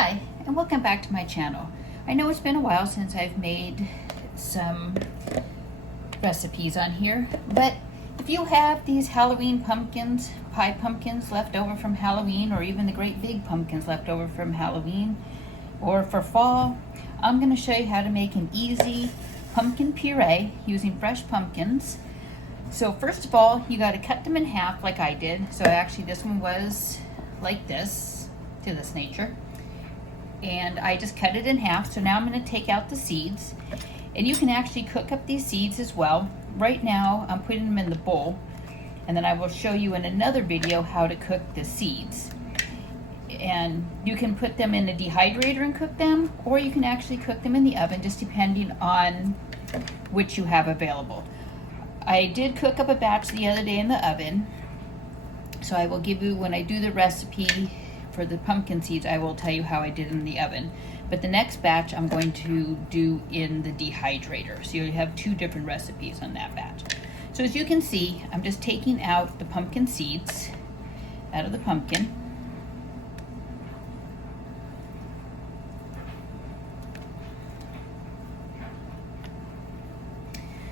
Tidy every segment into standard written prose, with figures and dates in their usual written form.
Hi, and welcome back to my channel. I know it's been a while since I've made some recipes on here, but if you have these Halloween pumpkins, pie pumpkins left over from Halloween, or even the great big pumpkins left over from Halloween, or for fall, I'm going to show you how to make an easy pumpkin puree using fresh pumpkins. So first of all, you got to cut them in half like I did. So actually this one was like this, to this nature. And I just cut it in half. So now I'm going to take out the seeds, and you can actually cook up these seeds as well. Right now I'm putting them in the bowl, and then I will show you in another video how to cook the seeds. And you can put them in a dehydrator and cook them, or you can actually cook them in the oven, just depending on which you have available. I did cook up a batch the other day in the oven, so I will give you, when I do the recipe for the pumpkin seeds, I will tell you how I did in the oven. But the next batch I'm going to do in the dehydrator. So you have two different recipes on that batch. So as you can see, I'm just taking out the pumpkin seeds out of the pumpkin.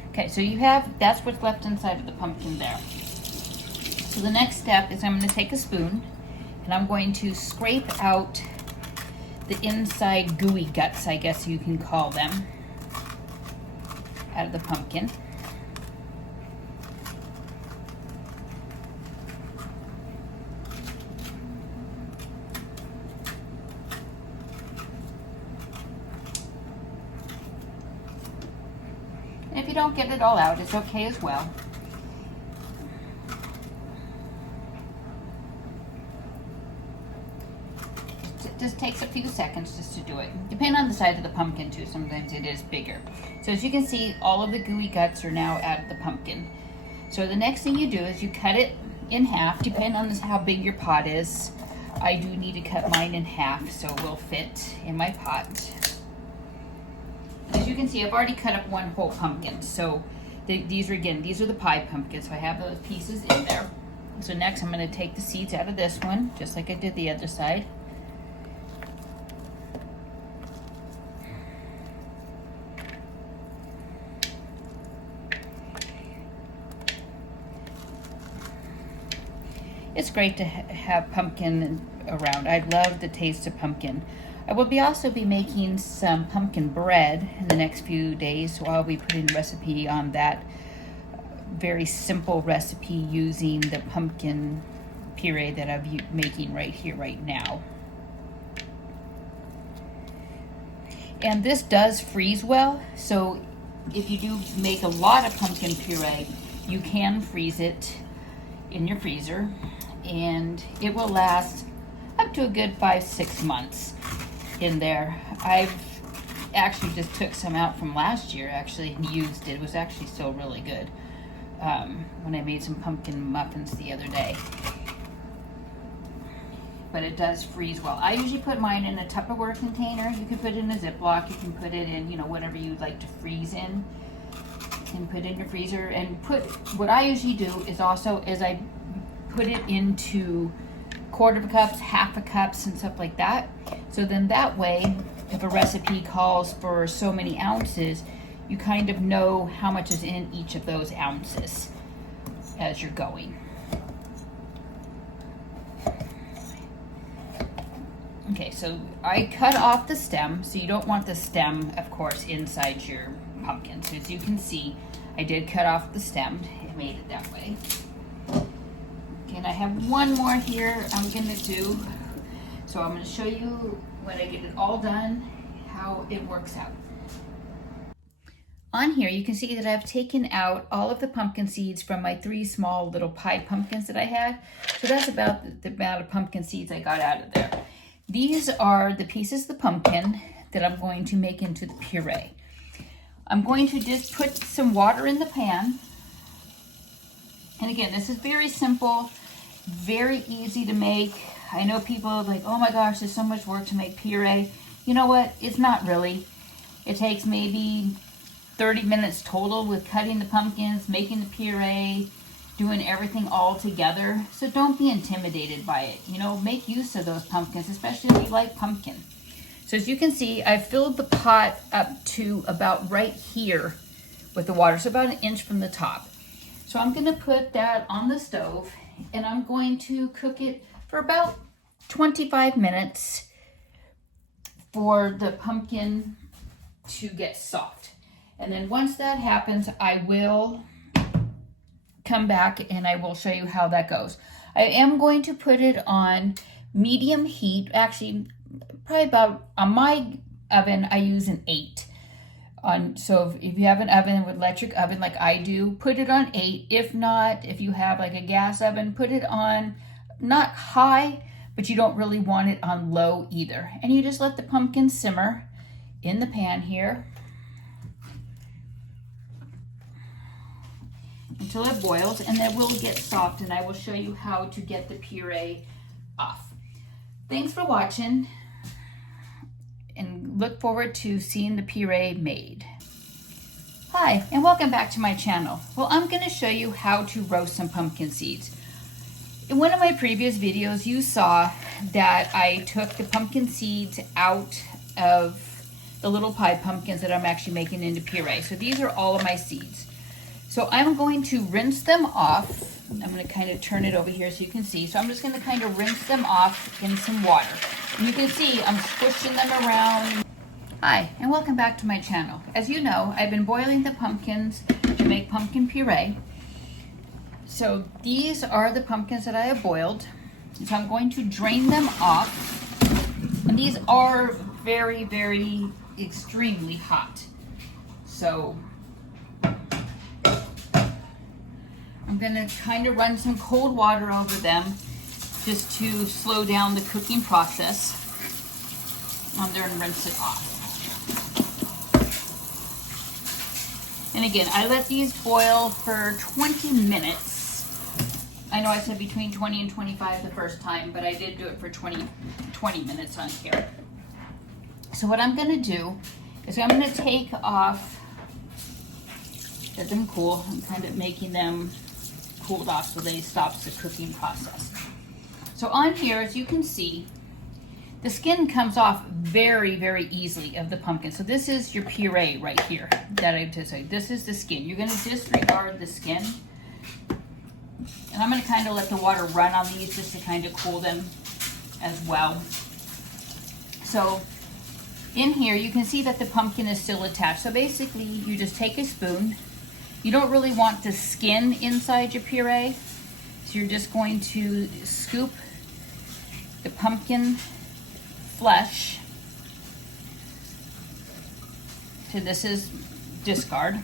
Okay, so you have, that's what's left inside of the pumpkin there. So the next step is I'm going to take a spoon, and I'm going to scrape out the inside gooey guts, I guess you can call them, out of the pumpkin. And if you don't get it all out, it's okay as well. It just takes a few seconds just to do it. Depending on the size of the pumpkin too, sometimes it is bigger. So as you can see, all of the gooey guts are now out of the pumpkin. So the next thing you do is you cut it in half, depending on how big your pot is. I do need to cut mine in half so it will fit in my pot. As you can see, I've already cut up one whole pumpkin. So these are the pie pumpkins. So I have those pieces in there. So next I'm going to take the seeds out of this one, just like I did the other side. It's great to have pumpkin around. I love the taste of pumpkin. I will also be making some pumpkin bread in the next few days, so I'll be putting a recipe on that. Very simple recipe using the pumpkin puree that I'm making right here, right now. And this does freeze well, so if you do make a lot of pumpkin puree, you can freeze it in your freezer, and it will last up to a good 5-6 months in there. I've actually just took some out from last year actually and used it. It was actually still really good when I made some pumpkin muffins the other day. But it does freeze well. I usually put mine in a Tupperware container. You can put it in a Ziploc. You can put it in, whatever you'd like to freeze in. And put it in your freezer. And what I usually do is I put it into quarter of a cups, half a cups, and stuff like that. So then that way, if a recipe calls for so many ounces, you kind of know how much is in each of those ounces as you're going. Okay, so I cut off the stem, so you don't want the stem, of course, inside your pumpkin. So as you can see, I did cut off the stem. It made it that way. Okay, and I have one more here I'm going to do. So I'm going to show you when I get it all done, how it works out. On here, you can see that I've taken out all of the pumpkin seeds from my 3 small little pie pumpkins that I had. So that's about the amount of pumpkin seeds I got out of there. These are the pieces of the pumpkin that I'm going to make into the puree. I'm going to just put some water in the pan. And again, this is very simple, very easy to make. I know people are like, oh my gosh, there's so much work to make puree. You know what? It's not really. It takes maybe 30 minutes total with cutting the pumpkins, making the puree, doing everything all together. So don't be intimidated by it. You know, make use of those pumpkins, especially if you like pumpkin. So as you can see, I filled the pot up to about right here with the water, so about 1 inch from the top. So I'm gonna put that on the stove and I'm going to cook it for about 25 minutes for the pumpkin to get soft. And then once that happens, I will come back and I will show you how that goes. I am going to put it on medium heat. Actually, probably about, on my oven, I use an 8. So if you have an oven with electric oven like I do, put it on 8. If not, if you have like a gas oven, put it on not high, but you don't really want it on low either. And you just let the pumpkin simmer in the pan here until it boils, and then we'll get soft and I will show you how to get the puree off. Thanks for watching and look forward to seeing the puree made. Hi, and welcome back to my channel. Well, I'm going to show you how to roast some pumpkin seeds. In one of my previous videos, you saw that I took the pumpkin seeds out of the little pie pumpkins that I'm actually making into puree. So these are all of my seeds. So I'm going to rinse them off. I'm going to kind of turn it over here so you can see. So I'm just going to kind of rinse them off in some water. And you can see I'm squishing them around. Hi, and welcome back to my channel. As you know, I've been boiling the pumpkins to make pumpkin puree. So these are the pumpkins that I have boiled. So I'm going to drain them off. And these are very, very extremely hot. So I'm gonna kind of run some cold water over them just to slow down the cooking process. On there and rinse it off. And again, I let these boil for 20 minutes. I know I said between 20 and 25 the first time, but I did do it for 20 minutes on here. So what I'm gonna do is I'm gonna take off, let them cool. I'm kind of making them cooled off so they stop the cooking process. So on here, as you can see, the skin comes off very, very easily of the pumpkin. So this is your puree right here that I just said. This is the skin. You're going to disregard the skin. And I'm going to kind of let the water run on these just to kind of cool them as well. So in here, you can see that the pumpkin is still attached. So basically, you just take a spoon. You don't really want the skin inside your puree. So you're just going to scoop the pumpkin flesh. So this is discard.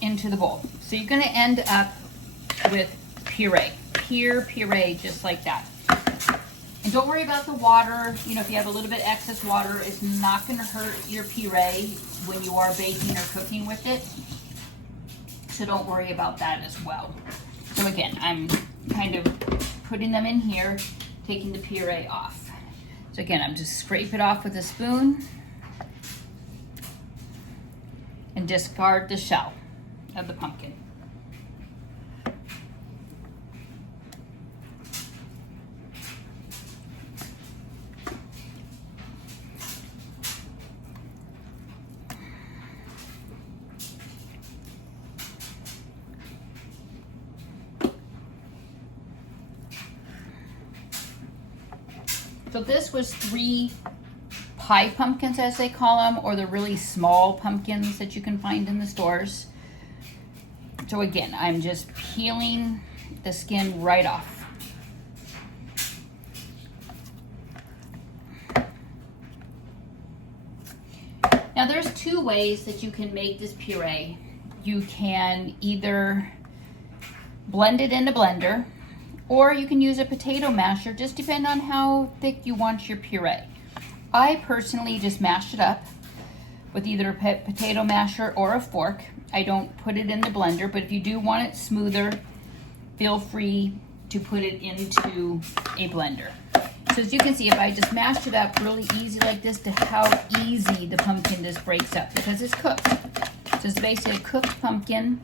Into the bowl. So you're going to end up with puree, pure puree, just like that. And don't worry about the water. You know, if you have a little bit excess water, it's not going to hurt your puree when you are baking or cooking with it. So don't worry about that as well. So again, I'm kind of putting them in here, taking the puree off. So again, I'm just scrape it off with a spoon and discard the shell of the pumpkin. So this was 3 pie pumpkins, as they call them, or the really small pumpkins that you can find in the stores. So again, I'm just peeling the skin right off. Now there's 2 ways that you can make this puree. You can either blend it in a blender, or you can use a potato masher, just depending on how thick you want your puree. I personally just mash it up with either a potato masher or a fork. I don't put it in the blender, but if you do want it smoother, feel free to put it into a blender. So as you can see, if I just mash it up really easy like this, to how easy the pumpkin this breaks up because it's cooked. So it's basically a cooked pumpkin.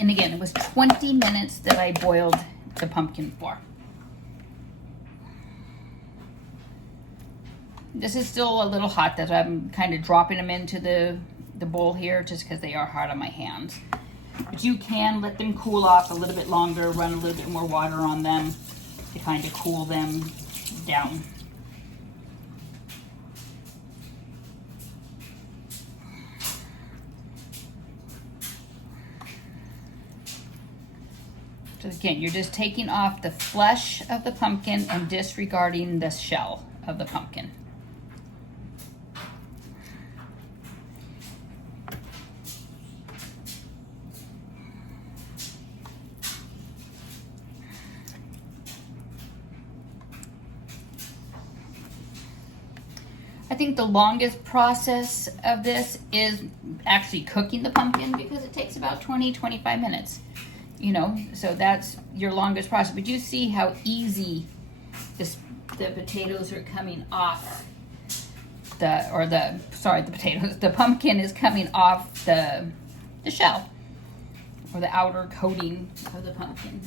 And again, it was 20 minutes that I boiled the pumpkin for. This is still a little hot, that I'm kind of dropping them into the bowl here just because they are hard on my hands. But you can let them cool off a little bit longer, run a little bit more water on them to kind of cool them down. So again, you're just taking off the flesh of the pumpkin and disregarding the shell of the pumpkin. I think the longest process of this is actually cooking the pumpkin, because it takes about 20-25 minutes, you know, so that's your longest process. But you see how easy the potatoes are coming off the pumpkin is coming off the shell, or the outer coating of the pumpkin.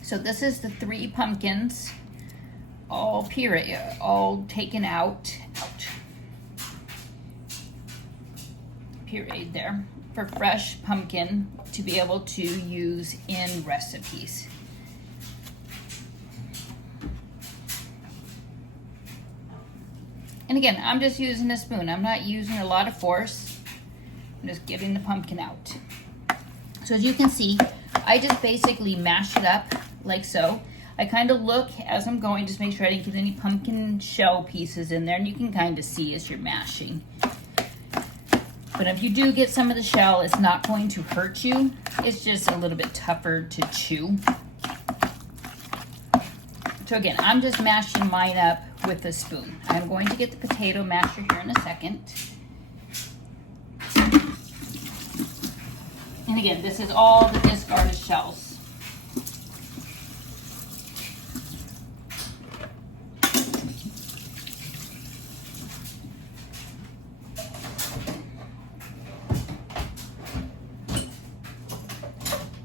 So this is the 3 pumpkins, all puree, all taken out, pureed there, for fresh pumpkin to be able to use in recipes. And again, I'm just using a spoon. I'm not using a lot of force. I'm just getting the pumpkin out. So as you can see, I just basically mash it up like so. I kind of look as I'm going, just make sure I didn't get any pumpkin shell pieces in there, and you can kind of see as you're mashing. But if you do get some of the shell, it's not going to hurt you. It's just a little bit tougher to chew. So again, I'm just mashing mine up with a spoon. I'm going to get the potato masher here in a second. And again, this is all the discarded shells.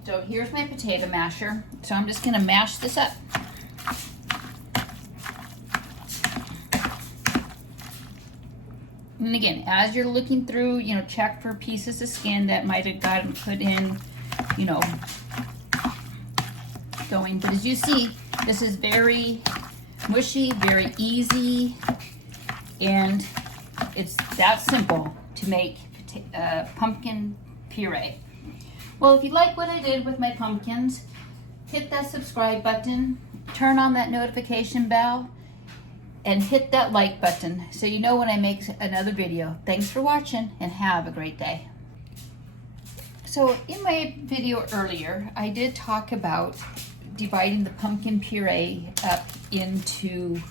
So here's my potato masher. So I'm just going to mash this up. And again, as you're looking through, you know, check for pieces of skin that might have gotten put in, you know, going. But as you see, this is very mushy, very easy, and it's that simple to make pumpkin puree. Well, if you like what I did with my pumpkins, hit that subscribe button, turn on that notification bell, and hit that like button so you know when I make another video. Thanks for watching, and have a great day. So in my video earlier, I did talk about dividing the pumpkin puree up into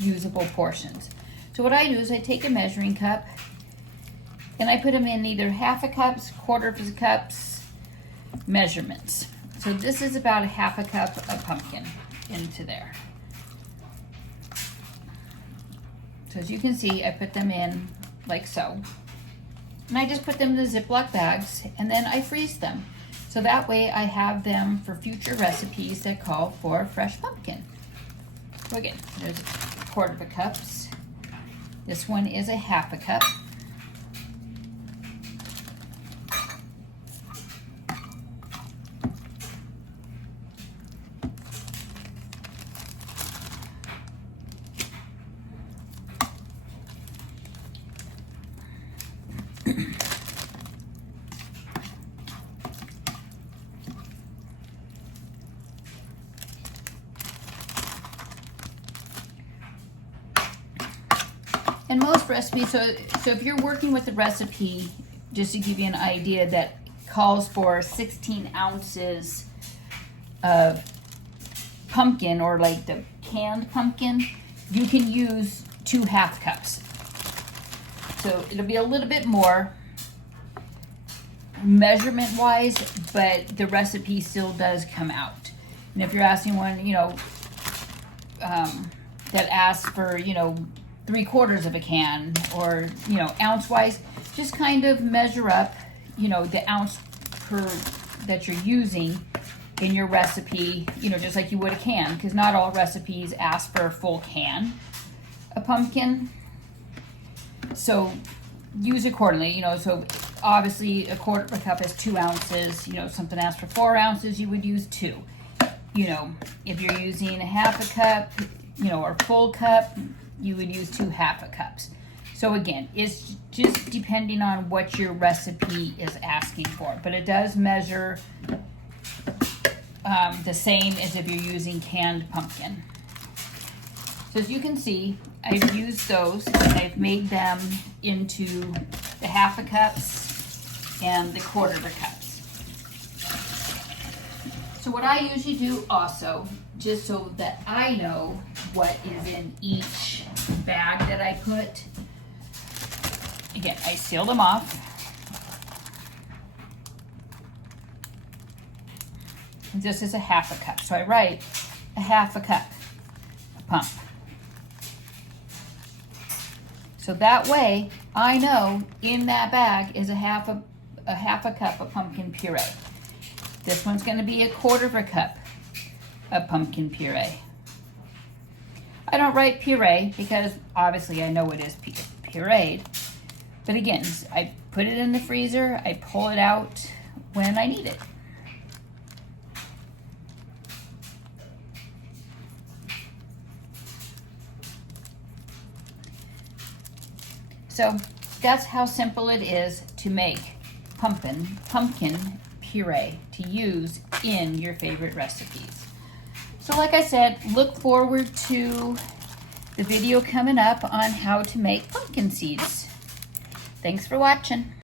usable portions. So what I do is I take a measuring cup and I put them in either half a cups, quarter of a cups measurements. So this is about a half a cup of pumpkin into there. So as you can see, I put them in like so. And I just put them in the Ziploc bags, and then I freeze them. So that way I have them for future recipes that call for fresh pumpkin. So again, there's a quarter of a cups. This one is a half a cup. And most recipes, so if you're working with a recipe, just to give you an idea, that calls for 16 ounces of pumpkin, or like the canned pumpkin, you can use 2 half cups. So it'll be a little bit more measurement wise, but the recipe still does come out. And if you're asking one, you know, that asks for, you know, 3/4 of a can, or, you know, ounce wise, just kind of measure up, you know, the ounce per that you're using in your recipe, you know, just like you would a can, because not all recipes ask for a full can of pumpkin. So use accordingly, you know. So obviously 1/4 cup is 2 ounces. You know, something asks for 4 ounces, you would use 2. You know, if you're using a half a cup, you know, or full cup, you would use 2 half a cups. So again, it's just depending on what your recipe is asking for, but it does measure the same as if you're using canned pumpkin. So as you can see, I've used those and I've made them into the half a cups and the 1/4 cups. So what I usually do also, just so that I know what is in each bag that I put, again, I seal them off. And this is a half a cup. So I write a half a cup of pump. So that way I know in that bag is a half a cup of pumpkin puree. This one's going to be 1/4 cup of pumpkin puree. I don't write puree because obviously I know it is pureed. But again, I put it in the freezer, I pull it out when I need it. So that's how simple it is to make pumpkin puree to use in your favorite recipes. So like I said, look forward to the video coming up on how to make pumpkin seeds. Thanks for watching.